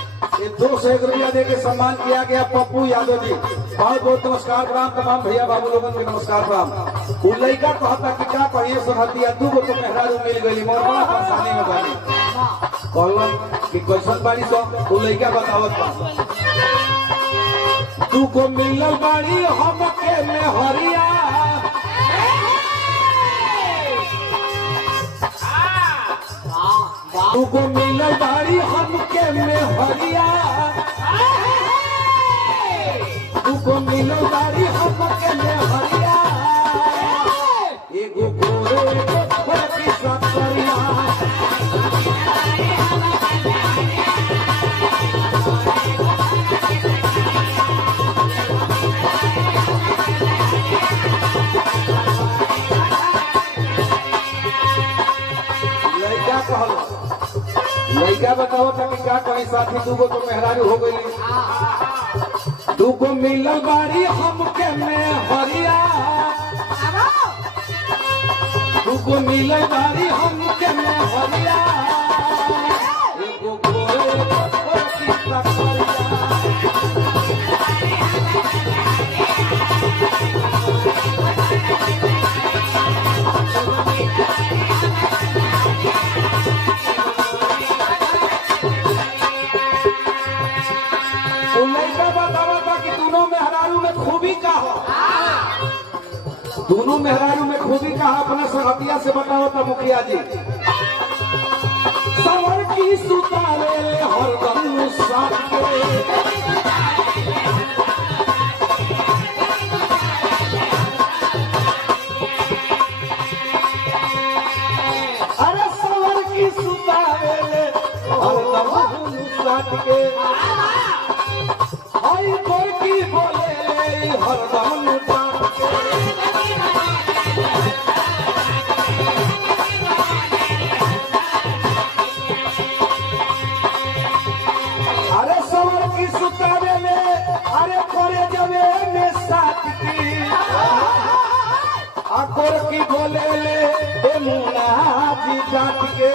₹201 दे के सम्मान किया गया पप्पू यादव जी। बहुत बहुत नमस्कार प्रणाम तमाम भैया बाबू लोगन के नमस्कार प्रणाम। उ लड़का कहता कि क्या कहिए सोहतिया दू गो तो मेहरारू मिल गई मोर बड़ा परेशानी में बानी कहलन कि कैसन बाड़ी सो उ लड़का बतावत बा दू को मिलल बाड़ी हम के में हरिया दू को मिलल बाड़ी हम के में हरिया को मिलो दारी हम के में हरिया एगो गोरे एगो फरकी सतरिया लड़का कहल लड़का बताओ था कि क्या कहीं साथी दूगो तो मेहरारू हो गई दू को मिलल बाड़ी हमके में हरिया दू को मिलल बाड़ी हमके में हरिया एगो गोरे एगो फरकी सतरिया दोनों मेहरारू में खूबी कहा अपना सरहतिया से बताओ तो मुखिया जी सवर की सुतारे हरदम साथ के अरे सवर की सुतारे हरदम साथ के आई कोई की बोले हरदम साथ के सुतारे में अरे करे जवे में साथ की आकोर की बोले ले मुना जी जात के